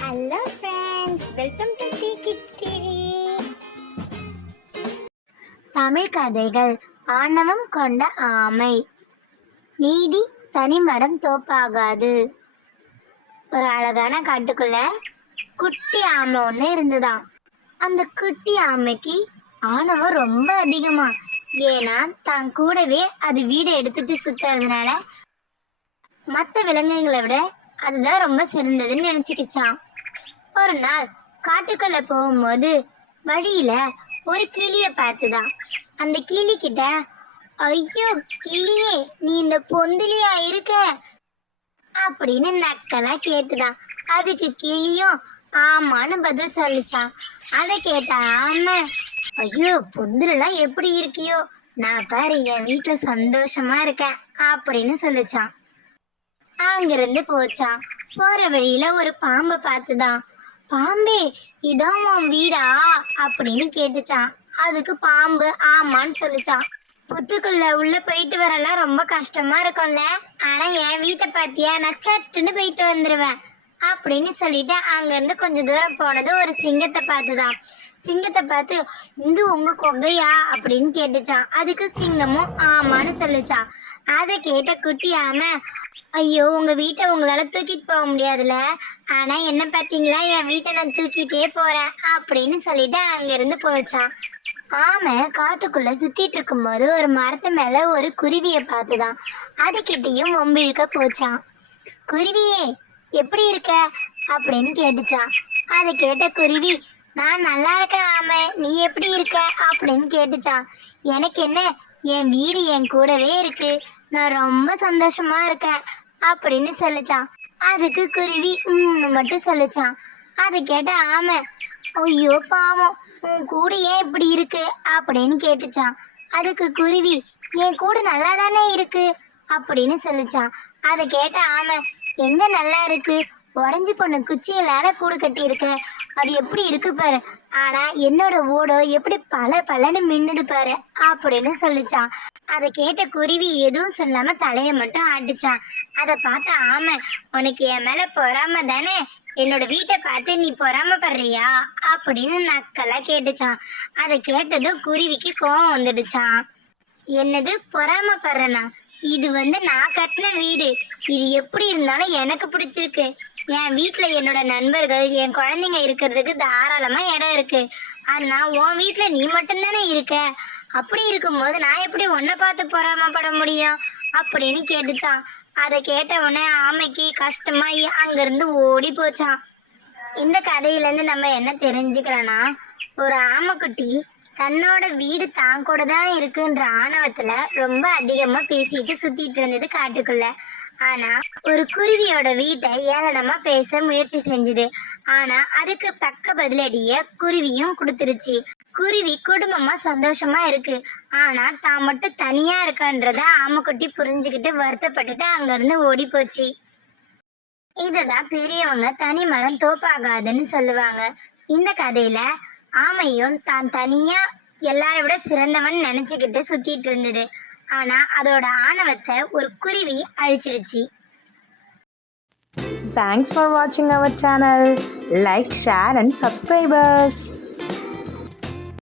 Hello friends, welcome to Sri kids TV. Tamil கதைகள். ஆணவம் கொண்ட ஆமை. நீதி தனிமரம் தோப்பாகாது. ஒரு அழகான காட்டுக்குள்ள குட்டி ஆமை ஒன்று இருந்துதான். அந்த குட்டி ஆமைக்கு ஆணவம் ரொம்ப அதிகமா. ஏன்னா தான் கூடவே அது வீடு எடுத்துட்டு சுத்துறதுனால மற்ற விலங்குகளை விட அதுதான் ரொம்ப சிறந்ததுன்னு நினைச்சுக்கிச்சான். ஒரு நாள் காட்டுக்குள்ள போகும்போது வழியில ஒரு கிளிய பார்த்துதான். அந்த கிளி கிட்ட, ஐயோ கிளியே, நீ இந்த பொந்திலியா இருக்க அப்படின்னு நக்கலா கேட்டுதான். அதுக்கு கிளியும் ஆமான்னு பதில் சொல்லிச்சான். அதை கேட்ட ஆமை, ஐயோ பொந்துலாம் எப்படி இருக்கியோ, நான் பாரு என் வீட்டுல சந்தோஷமா இருக்கேன் அப்படின்னு சொல்லிச்சான். அங்கிருந்து போச்சான். போற வழியில ஒரு பாம்பை பார்த்துதான். பாம்பே, இதான் உன் வீடா அப்படின்னு கேட்டுச்சான். அதுக்கு பாம்பு ஆமான்னு சொல்லிச்சான். புத்துக்குள்ள உள்ள போயிட்டு வரலாம் ரொம்ப கஷ்டமா இருக்கும்ல, ஆனா என் வீட்டை பார்த்தியா, நான் சட்டுன்னு போயிட்டு வந்துருவேன் அப்படின்னு சொல்லிட்டு அங்கிருந்து கொஞ்சம் தூரம் போனது ஒரு சிங்கத்தை பார்த்துதான். சிங்கத்தை பார்த்து, இந்த உங்க கொகையா அப்படின்னு கேட்டுச்சான். அதுக்கு சிங்கமும் ஆமான்னு சொல்லிச்சான். அதை கேட்ட குட்டி ஆமை, ஐயோ உங்க வீட்டை உங்களால தூக்கிட்டு போக முடியாதுல, ஆனா என்ன பார்த்தீங்களா, என் வீட்டை நான் தூக்கிட்டே போறேன் அப்படின்னு சொல்லிட்டு அங்கிருந்து போச்சான். ஆமை காட்டுக்குள்ள சுத்திட்டு இருக்கும்போது ஒரு மரத்து மேல ஒரு குருவியை பார்த்துதான். அதுக்கிட்டையும் ஒம்பிழுக்க போச்சான். குருவியே, எப்படி இருக்க அப்படின்னு கேட்டுச்சான். அதை கேட்ட குருவி, நான் நல்லா இருக்கேன் ஆமை, நீ எப்படி இருக்க அப்படின்னு கேட்டுச்சான். எனக்கு என்ன, என் வீடு என் கூடவே இருக்கு, நான் ரொம்ப சந்தோஷமா இருக்கேன் அப்படின்னு சொல்லிச்சான். அதுக்கு குருவி மட்டும் சொல்லிச்சான். அதை கேட்ட ஆமை, ஐயோ பாவம், உன் கூட ஏன் இப்படி இருக்கு அப்படின்னு கேட்டுச்சான். அதுக்கு குருவி, என் கூட நல்லா தானே இருக்கு அப்படின்னு சொல்லிச்சான். அதை கேட்ட ஆமை, எங்க நல்லா இருக்கு, உடஞ்சி பொண்ணு குச்சியிலால கூடு கட்டி இருக்க, அது எப்படி இருக்கு பாரு, ஆனா என்னோட ஓடம் எப்படி பலன்னு மின்னுது பாரு அப்படின்னு சொல்லிச்சான். அதை கேட்ட குருவி எதுவும் சொல்லாம தலையை மட்டும் ஆட்டுச்சான். அதை பார்த்த ஆமை, உனக்கு என் மேல பொறாம தானே, என்னோட வீட்டை பார்த்து நீ பொறாமப்படுறியா அப்படின்னு நக்கலா கேட்டுச்சான். அதை கேட்டதும் குருவிக்கு கோவம் வந்துடுச்சான். என்னது பொறாமப்படுறனா, இது நான் கட்டின வீடு, இது எப்படி இருந்தாலும் எனக்கு பிடிச்சிருக்கு. என் வீட்டில் என்னோட நண்பர்கள் என் குழந்தைங்க இருக்கிறதுக்கு தாராளமாக இடம் இருக்கு. ஆனால் உன் வீட்டில் நீ மட்டும்தானே இருக்க, அப்படி இருக்கும்போது நான் எப்படி உன்னை பார்த்து பொறாமப்பட முடியும் அப்படின்னு கேட்டுச்சான். அதை கேட்ட உடனே ஆமைக்கு கஷ்டமாயி அங்கிருந்து ஓடி போச்சான். இந்த கதையிலேருந்து நம்ம என்ன தெரிஞ்சுக்கிறோன்னா, ஒரு ஆமைக்குட்டி தன்னோட வீடு தான் கூட தான் இருக்குன்ற ஆணவத்துல ரொம்ப அதிகமா பேசிட்டு சுத்திட்டு இருந்தது காட்டுக்குள்ள. ஆனா ஒரு குருவியோட வீட்டை ஏளனமா பேச முயற்சி செஞ்சுது. ஆனா அதுக்கு தக்க பதிலடிய குருவியும் கொடுத்துருச்சு. குருவி குடும்பமா சந்தோஷமா இருக்கு, ஆனா தான் மட்டும் தனியா இருக்கன்றத ஆமைக்குட்டி புரிஞ்சுக்கிட்டு வருத்தப்பட்டுட்டு அங்க இருந்து ஓடி போச்சு. இதுதான் பெரியவங்க தனி மரம் தோப்பாகாதுன்னு சொல்லுவாங்க. இந்த கதையில ஆமையும் தான் தனியா எல்லாரை விட சிறந்தவன் நினைச்சுக்கிட்டு சுத்திட்டு இருந்தது. ஆனா அதோட ஆணவத்தை ஒரு குருவி அழிச்சிடுச்சு. Thanks for watching our channel. Like, share and subscribe us.